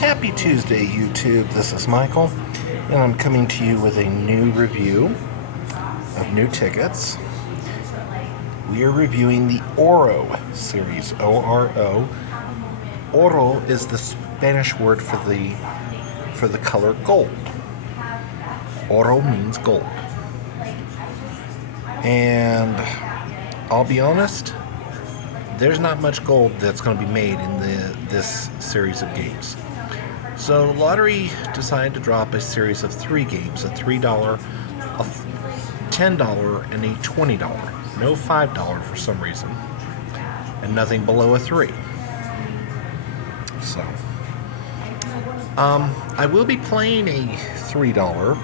Happy Tuesday, YouTube. This is Michael, and I'm coming to you with a new review of new tickets. We are reviewing the ORO series, ORO. Oro is the Spanish word for the color gold. Oro means gold. And I'll be honest, there's not much gold that's going to be made in this series of games. So the lottery decided to drop a series of 3 games, a $3, a $10, and a $20. No $5 for some reason, and nothing below a 3. So, I will be playing a $3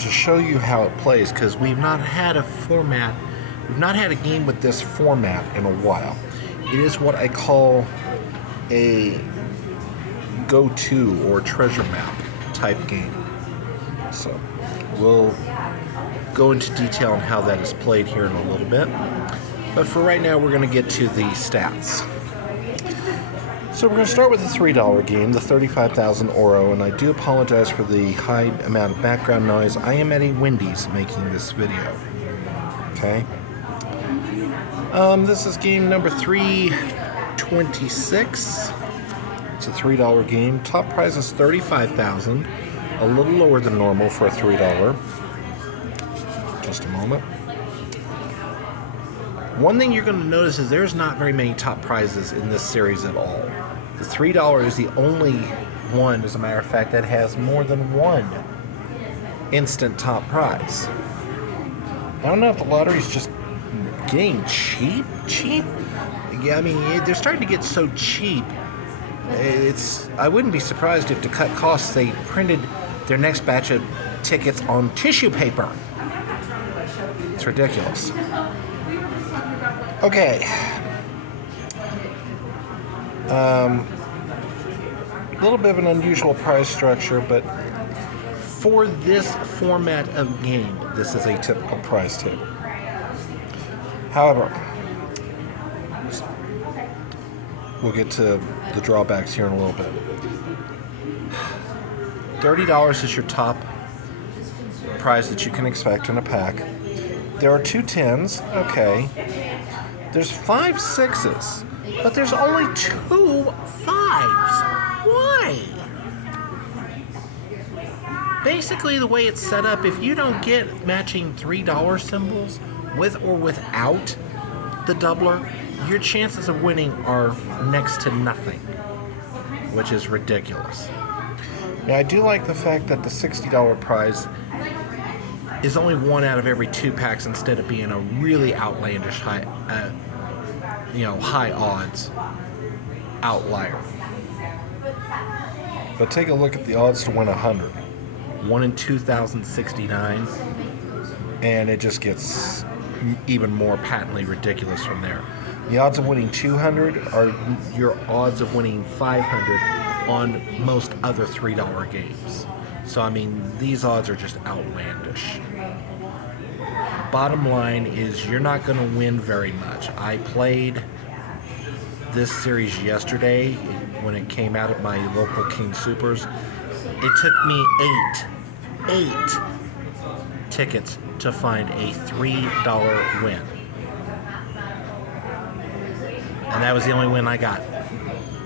to show you how it plays, because we've not had a game with this format in a while. It is what I call a go-to or treasure map type game. So we'll go into detail on how that is played here in a little bit. But for right now, we're going to get to the stats. So we're going to start with the $3 game, the 35,000 Oro, and I do apologize for the high amount of background noise. I am at a Wendy's making this video. Okay. This is game number 326. It's a $3 game. Top prize is $35,000, a little lower than normal for a $3. Just a moment. One thing you're going to notice is there's not very many top prizes in this series at all. The $3 is the only one, as a matter of fact, that has more than one instant top prize. I don't know if the lottery's just getting cheap. Yeah, I mean, they're starting to get so cheap. I wouldn't be surprised if, to cut costs, they printed their next batch of tickets on tissue paper. It's ridiculous. Okay. A little bit of an unusual prize structure, but for this format of game, this is a typical prize table. However, we'll get to the drawbacks here in a little bit. $30 is your top prize that you can expect in a pack. There are 2 10s, okay. There's 5 6s, but there's only 2 5s. Why? Basically, the way it's set up, if you don't get matching $3 symbols with or without the doubler, your chances of winning are next to nothing, which is ridiculous. Now, I do like the fact that the $60 prize is only 1 out of every 2 packs instead of being a really outlandish high odds outlier. But take a look at the odds to win 100. 1 in 2,069, and it just gets even more patently ridiculous from there. The odds of winning 200 are your odds of winning 500 on most other $3 games. So, I mean, these odds are just outlandish. Bottom line is you're not going to win very much. I played this series yesterday when it came out at my local King Supers. It took me eight tickets to find a $3 win. And that was the only win I got,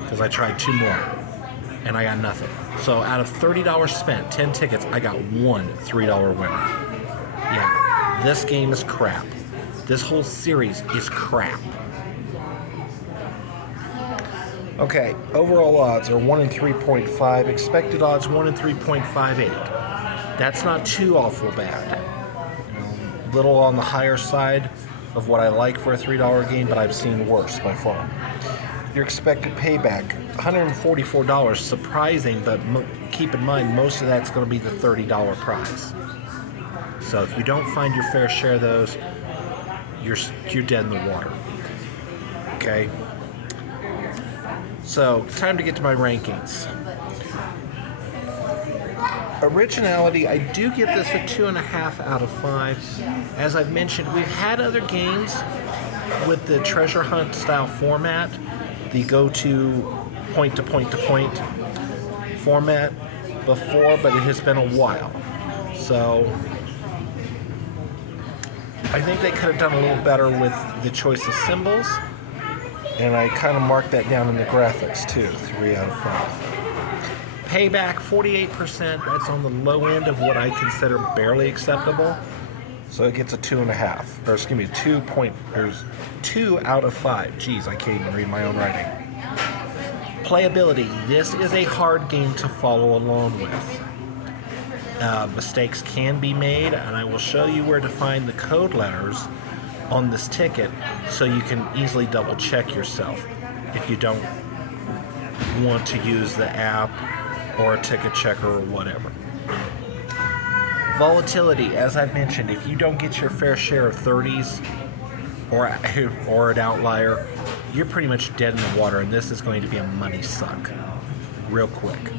because I tried 2 more and I got nothing. So out of $30 spent, 10 tickets, I got 1 $3 winner. Yeah, this game is crap. This whole series is crap. Okay, overall odds are 1 in 3.5. Expected odds 1 in 3.58. That's not too awful bad. A little on the higher side of what I like for a $3 game, but I've seen worse by far. Your expected payback, $144. Surprising, but keep in mind most of that's going to be the $30 prize. So if you don't find your fair share of those, you're dead in the water. Okay. So, time to get to my rankings. Originality, I do give this a 2.5 out of 5. As I've mentioned, we've had other games with the treasure hunt style format, the go-to point to point to point format before, but it has been a while. So I think they could have done a little better with the choice of symbols, and I kind of marked that down in the graphics too, 3 out of 5. Payback, 48%, that's on the low end of what I consider barely acceptable. So it gets a 2.5, or excuse me, 2 out of 5. Jeez, I can't even read my own writing. Playability, this is a hard game to follow along with. Mistakes can be made, and I will show you where to find the code letters on this ticket so you can easily double check yourself if you don't want to use the app or a ticket checker or whatever. Volatility, as I mentioned, if you don't get your fair share of 30s or an outlier, you're pretty much dead in the water, and this is going to be a money suck real quick.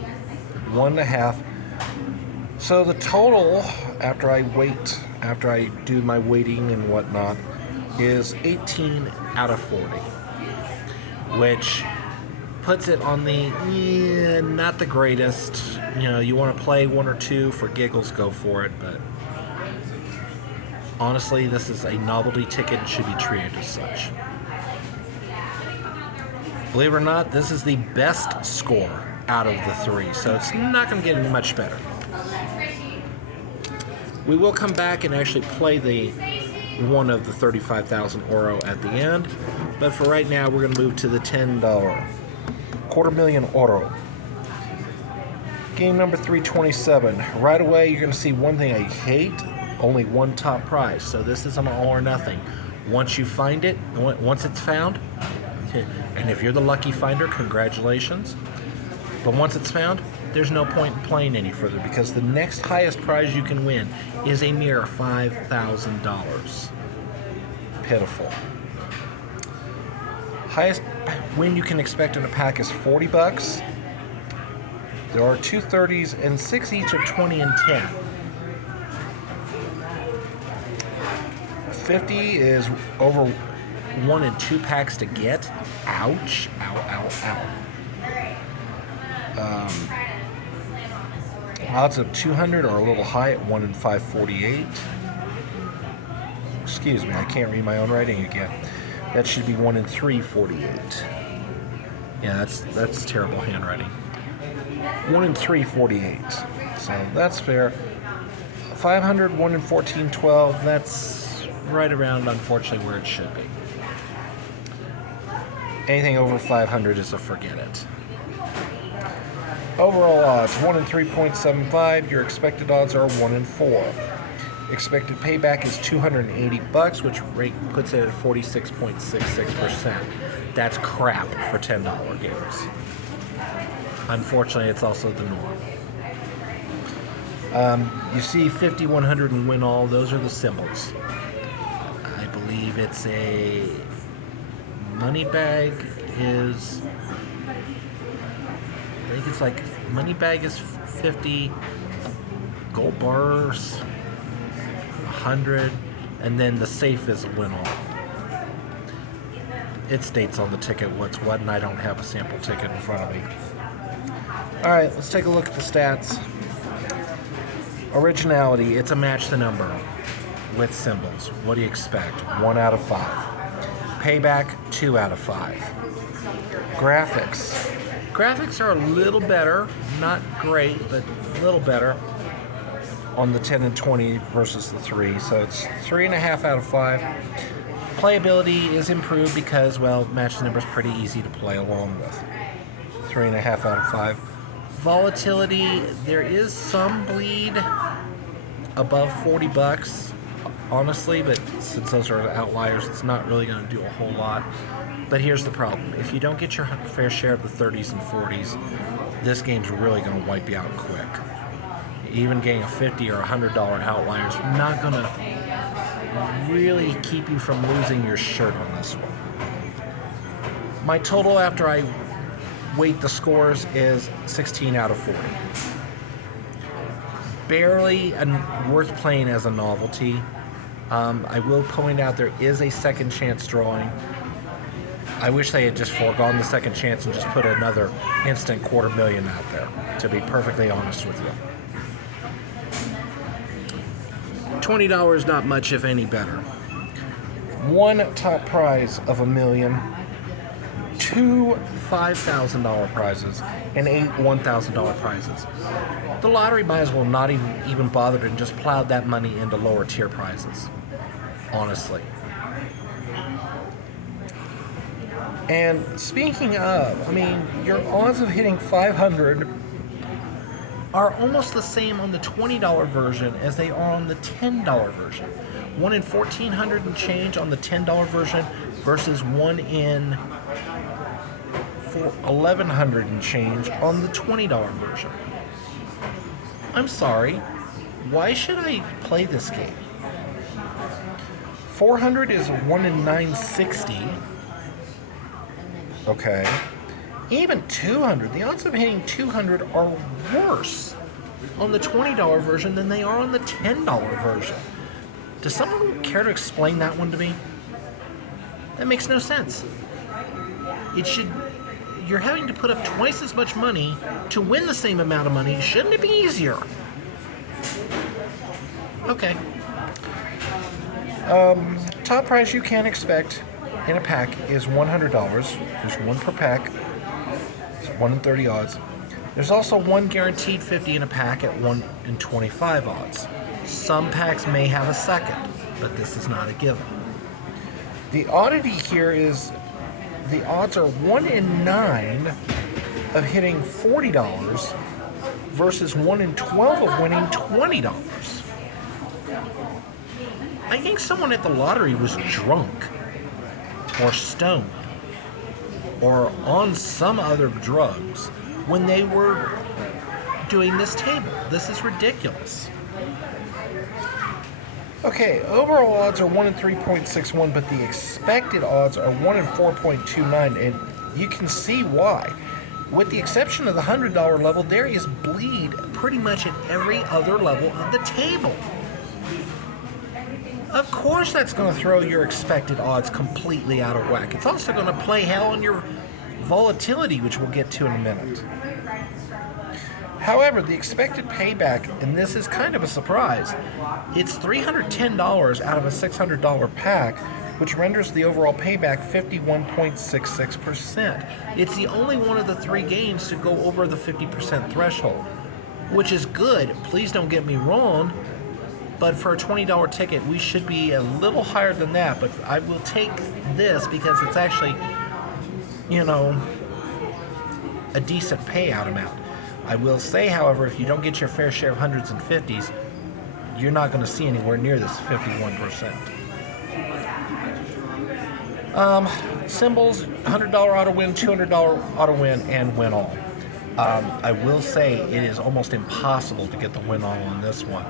1.5. So the total after I do my weighting and whatnot is 18 out of 40, which puts it on the not the greatest. You know, you want to play 1 or 2 for giggles, go for it, but honestly, this is a novelty ticket and should be treated as such. Believe it or not, this is the best score out of the 3, so it's not going to get any much better. We will come back and actually play the one of the 35,000 ORO at the end, but for right now, we're going to move to the $10 $250,000 ORO. Game number 327. Right away, you're going to see one thing I hate: only one top prize. So this is an all or nothing. Once you find it, once it's found, and if you're the lucky finder, congratulations. But once it's found, there's no point in playing any further because the next highest prize you can win is a mere $5,000. Pitiful. Highest win you can expect in a pack is $40. There are 2 30s and 6 each of 20 and 10. 50 is over 1 and 2 packs to get. Ouch. Ow, ow, ow. Odds of 200 are a little high at 1 in 548. Excuse me, I can't read my own writing again. That should be 1 in 348. Yeah, that's terrible handwriting. 1 in 348. So that's fair. 500, 1 in 1412. That's right around, unfortunately, where it should be. Anything over 500 is a forget it. Overall odds, 1 in 3.75. Your expected odds are 1 in 4. Expected payback is $280, which puts it at 46.66%. That's crap for $10 games. Unfortunately, it's also the norm. You see 50, 100, and win all. Those are the symbols. I believe it's a money bag is... I think it's like money bag is 50, gold bars 100, and then the safe is a win all. It states on the ticket what's what, and I don't have a sample ticket in front of me. Alright, let's take a look at the stats. Originality, it's a match the number with symbols. What do you expect? 1 out of 5. Payback, 2 out of 5. Graphics. Graphics are a little better, not great, but a little better on the 10 and 20 versus the 3. So it's 3.5 out of 5. Playability is improved because, well, match the number is pretty easy to play along with. 3.5 out of 5. Volatility, there is some bleed above $40, honestly, but since those are outliers, it's not really going to do a whole lot. But here's the problem. If you don't get your fair share of the 30s and 40s, this game's really going to wipe you out quick. Even getting a $50 or $100 outlier is not going to really keep you from losing your shirt on this one. My total after I weight the scores is 16 out of 40. Barely worth playing as a novelty. I will point out there is a second chance drawing. I wish they had just foregone the second chance and just put another instant $250,000 out there, to be perfectly honest with you. $20, not much, if any, better. One top prize of $1 million, two $5,000 prizes, and 8 $1,000 prizes. The lottery might as well not even bothered and just plowed that money into lower tier prizes. Honestly. And speaking of, I mean, your odds of hitting 500 are almost the same on the $20 version as they are on the $10 version. 1 in 1,400 and change on the $10 version versus 1 in 1,100 and change on the $20 version. I'm sorry, why should I play this game? 400 is 1 in 960. Okay. Even 200, the odds of hitting 200 are worse on the $20 version than they are on the $10 version. Does someone care to explain that one to me? That makes no sense. You're having to put up twice as much money to win the same amount of money. Shouldn't it be easier? Okay. Top prize you can expect in a pack is $100. There's one per pack. It's 1 in 30 odds. There's also one guaranteed 50 in a pack at 1 in 25 odds. Some packs may have a second, but this is not a given. The oddity here is the odds are 1 in 9 of hitting $40 versus 1 in 12 of winning $20. I think someone at the lottery was drunk or stoned or on some other drugs when they were doing this table. This is ridiculous. Okay, overall odds are 1 in 3.61, but the expected odds are 1 in 4.29, and you can see why. With the exception of the $100 level, there is bleed pretty much at every other level of the table. Of course that's going to throw your expected odds completely out of whack. It's also going to play hell on your volatility, which we'll get to in a minute. However, the expected payback, and this is kind of a surprise, it's $310 out of a $600 pack, which renders the overall payback 51.66%. It's the only one of the 3 games to go over the 50% threshold, which is good. Please don't get me wrong, but for a $20 ticket, we should be a little higher than that, but I will take this because it's actually, a decent payout amount. I will say, however, if you don't get your fair share of hundreds and 50s, you're not going to see anywhere near this 51%. Symbols, $100 auto win, $200 auto win, and win all. I will say it is almost impossible to get the win all on this one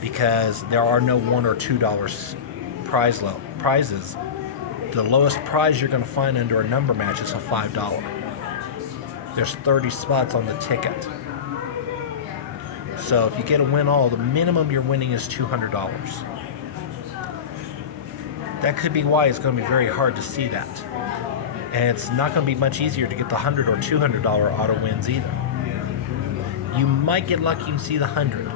because there are no $1 or $2 prizes. The lowest prize you're going to find under a number match is a $5. There's 30 spots on the ticket. So if you get a win all, the minimum you're winning is $200. That could be why it's going to be very hard to see that. And it's not going to be much easier to get the $100 or $200 auto wins either. You might get lucky and see the 100.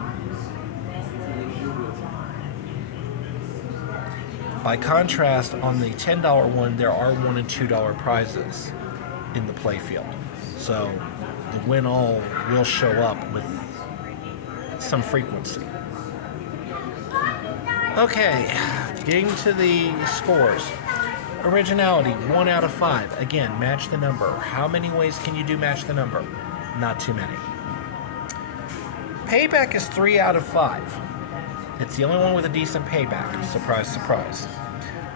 By contrast, on the $10 one, there are $1 and $2 prizes in the playfield. So the win all will show up with some frequency. Okay, getting to the scores. Originality, 1 out of 5. Again, match the number. How many ways can you do match the number? Not too many. Payback is 3 out of 5. It's the only one with a decent payback. Surprise, surprise.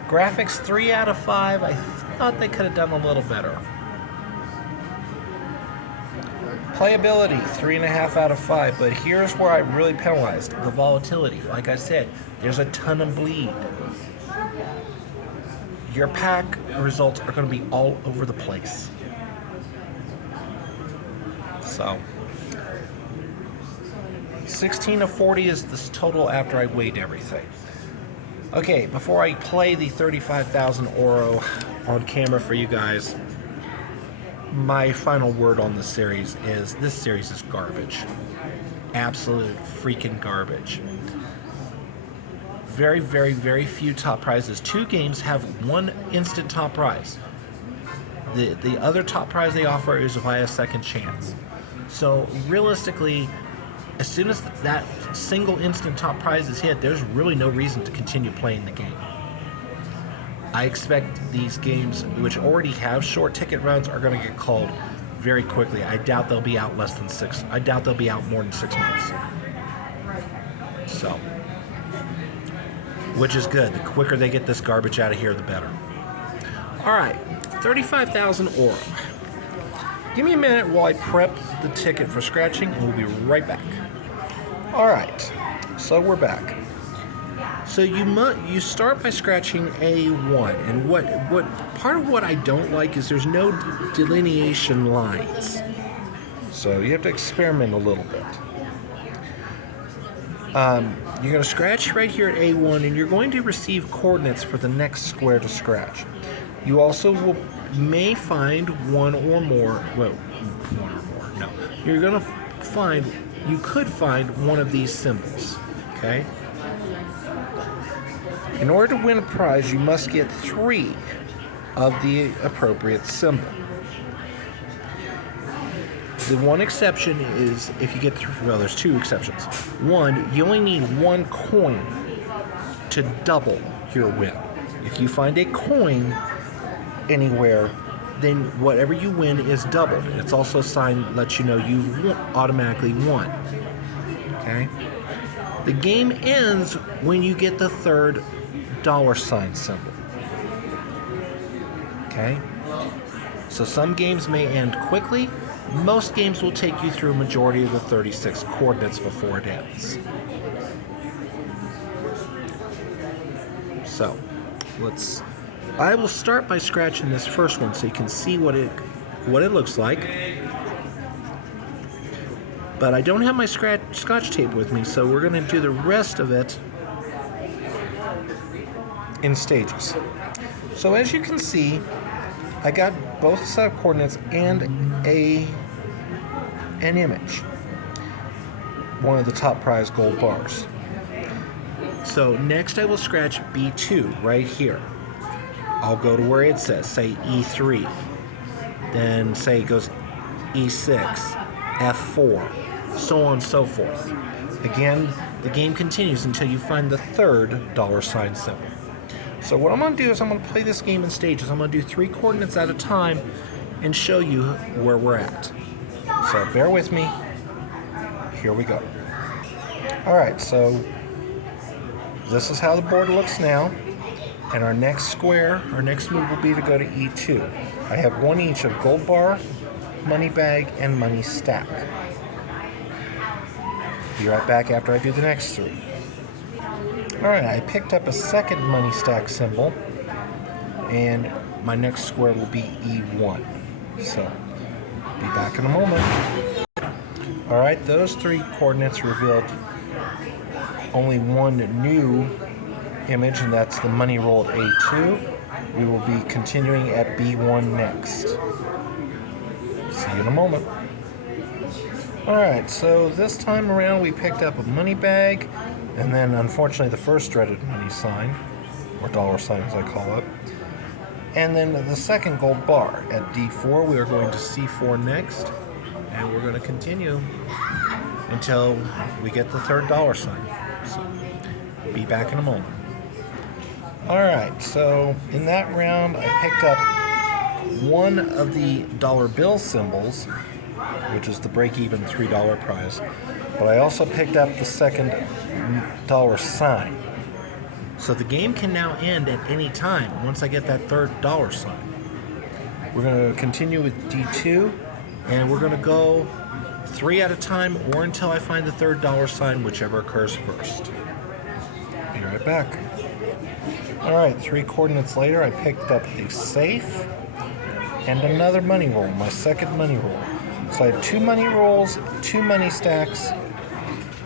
Graphics, 3 out of 5. I thought they could have done a little better. Playability, 3.5 out of 5, but here's where I really penalized the volatility. Like I said, there's a ton of bleed. Your pack results are going to be all over the place. So, 16 of 40 is this total after I weighed everything. Okay, before I play the 35,000 ORO on camera for you guys. My final word on this series is garbage. Absolute freaking garbage. Very, very, very few top prizes. 2 games have 1 instant top prize. The other top prize they offer is via second chance. So realistically, as soon as that single instant top prize is hit, there's really no reason to continue playing the game. I expect these games, which already have short ticket runs, are going to get called very quickly. I doubt they'll be out less than 6. I doubt they'll be out more than 6 months. So, which is good. The quicker they get this garbage out of here, the better. All right, 35,000 ORO. Give me a minute while I prep the ticket for scratching, and we'll be right back. All right, so we're back. So you start by scratching A1, and what part of what I don't like is there's no delineation lines. So you have to experiment a little bit. You're going to scratch right here at A1, and you're going to receive coordinates for the next square to scratch. You also may find one or more. Well, one or more. No, you could find one of these symbols. Okay. In order to win a prize, you must get 3 of the appropriate symbol. The one exception is if you get well, there's 2 exceptions. One, you only need 1 coin to double your win. If you find a coin anywhere, then whatever you win is doubled. It's also a sign lets you know you've automatically won. Okay? The game ends when you get the 3rd $ symbol. Okay? So some games may end quickly. Most games will take you through a majority of the 36 coordinates before it ends. So, I will start by scratching this first one so you can see what it looks like. But I don't have my scotch tape with me, so we're going to do the rest of it in stages. So as you can see, I got both set of coordinates and an image. One of the top prize gold bars. So next I will scratch B2 right here. I'll go to where it says, say E3. Then say it goes E6, F4, so on and so forth. Again, the game continues until you find the 3rd $ symbol. So what I'm going to do is I'm going to play this game in stages. I'm going to do 3 coordinates at a time and show you where we're at. So bear with me. Here we go. All right, so this is how the board looks now. And our next move will be to go to E2. I have 1 each of gold bar, money bag, and money stack. Be right back after I do the next 3. Alright, I picked up a 2nd money stack symbol, and my next square will be E1. So, be back in a moment. Alright, those 3 coordinates revealed only 1 new image, and that's the money roll at A2. We will be continuing at B1 next. See you in a moment. Alright, so this time around we picked up a money bag, and then unfortunately the first dreaded money sign, or $ sign as I call it, and then the 2nd gold bar. At D4 we are going to C4 next, and we're going to continue until we get the 3rd $ sign. So, be back in a moment. Alright, so in that round I picked up one of the dollar bill symbols, which is the break-even $3 prize, but I also picked up the 2nd $ sign. So the game can now end at any time once I get that 3rd $ sign. We're going to continue with D2, and we're going to go 3 at a time or until I find the 3rd $ sign, whichever occurs first. Be right back. Alright, 3 coordinates later, I picked up a safe and another money roll, my 2nd money roll. So I have 2 money rolls, 2 money stacks,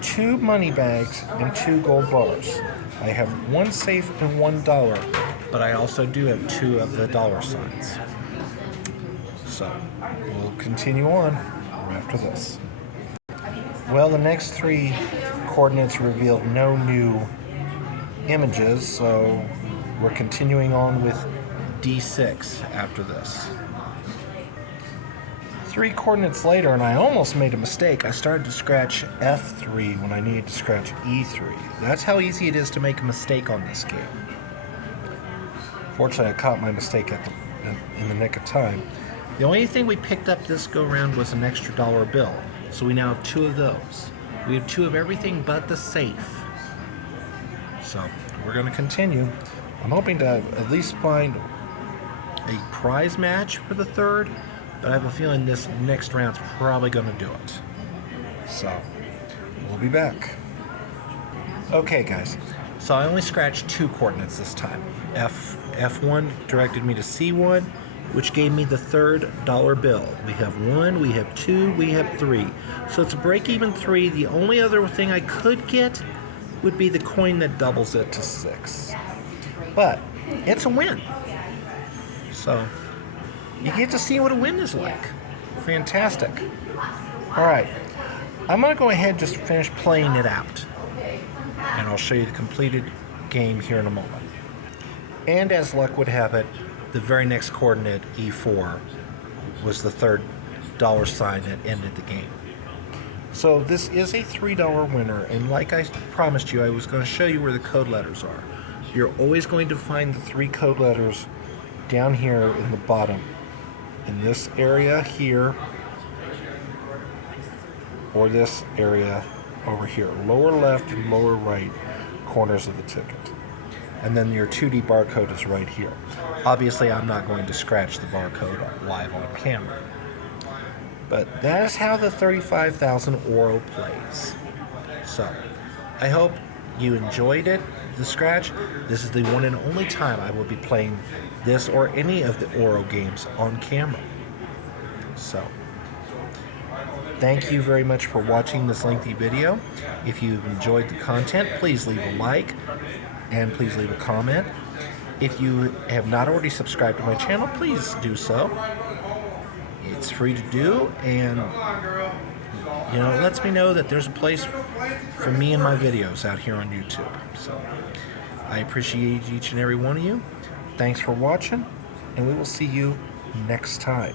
2 money bags, and 2 gold bars. I have 1 safe and $1 but I also do have 2 of the dollar signs. So we'll continue on after this. Well, the next 3 coordinates revealed no new images, so we're continuing on with D6 after this. 3 coordinates later, and I almost made a mistake. I started to scratch F3 when I needed to scratch E3. That's how easy it is to make a mistake on this game. Fortunately, I caught my mistake in the nick of time. The only thing we picked up this go-round was an extra dollar bill, so we now have 2 of those. We have 2 of everything but the safe. So we're going to continue. I'm hoping to at least find a prize match for the 3rd, but I have a feeling this next round's probably going to do it. So we'll be back. Okay, guys. So I only scratched 2 coordinates this time. F1 directed me to C1, which gave me the 3rd dollar bill. We have 1, we have 2, we have 3. So it's a break-even 3. The only other thing I could get would be the coin that doubles it to 6. But it's a win. So you get to see what a win is like. Fantastic. All right. I'm going to go ahead and just finish playing it out. And I'll show you the completed game here in a moment. And as luck would have it, the very next coordinate, E4, was the 3rd dollar sign that ended the game. So this is a $3 winner, and like I promised you, I was going to show you where the code letters are. You're always going to find the 3 code letters down here in the bottom, in this area here, or this area over here, lower left and lower right corners of the ticket. And then your 2D barcode is right here. Obviously, I'm not going to scratch the barcode live on camera. But that is how the 35,000 ORO plays. So, I hope you enjoyed it, the scratch. This is the one and only time I will be playing this or any of the ORO games on camera. So, thank you very much for watching this lengthy video. If you've enjoyed the content, please leave a like and please leave a comment. If you have not already subscribed to my channel, please do so. It's free to do, and it lets me know that there's a place for me and my videos out here on YouTube. So I appreciate each and every one of you. Thanks for watching, and we will see you next time.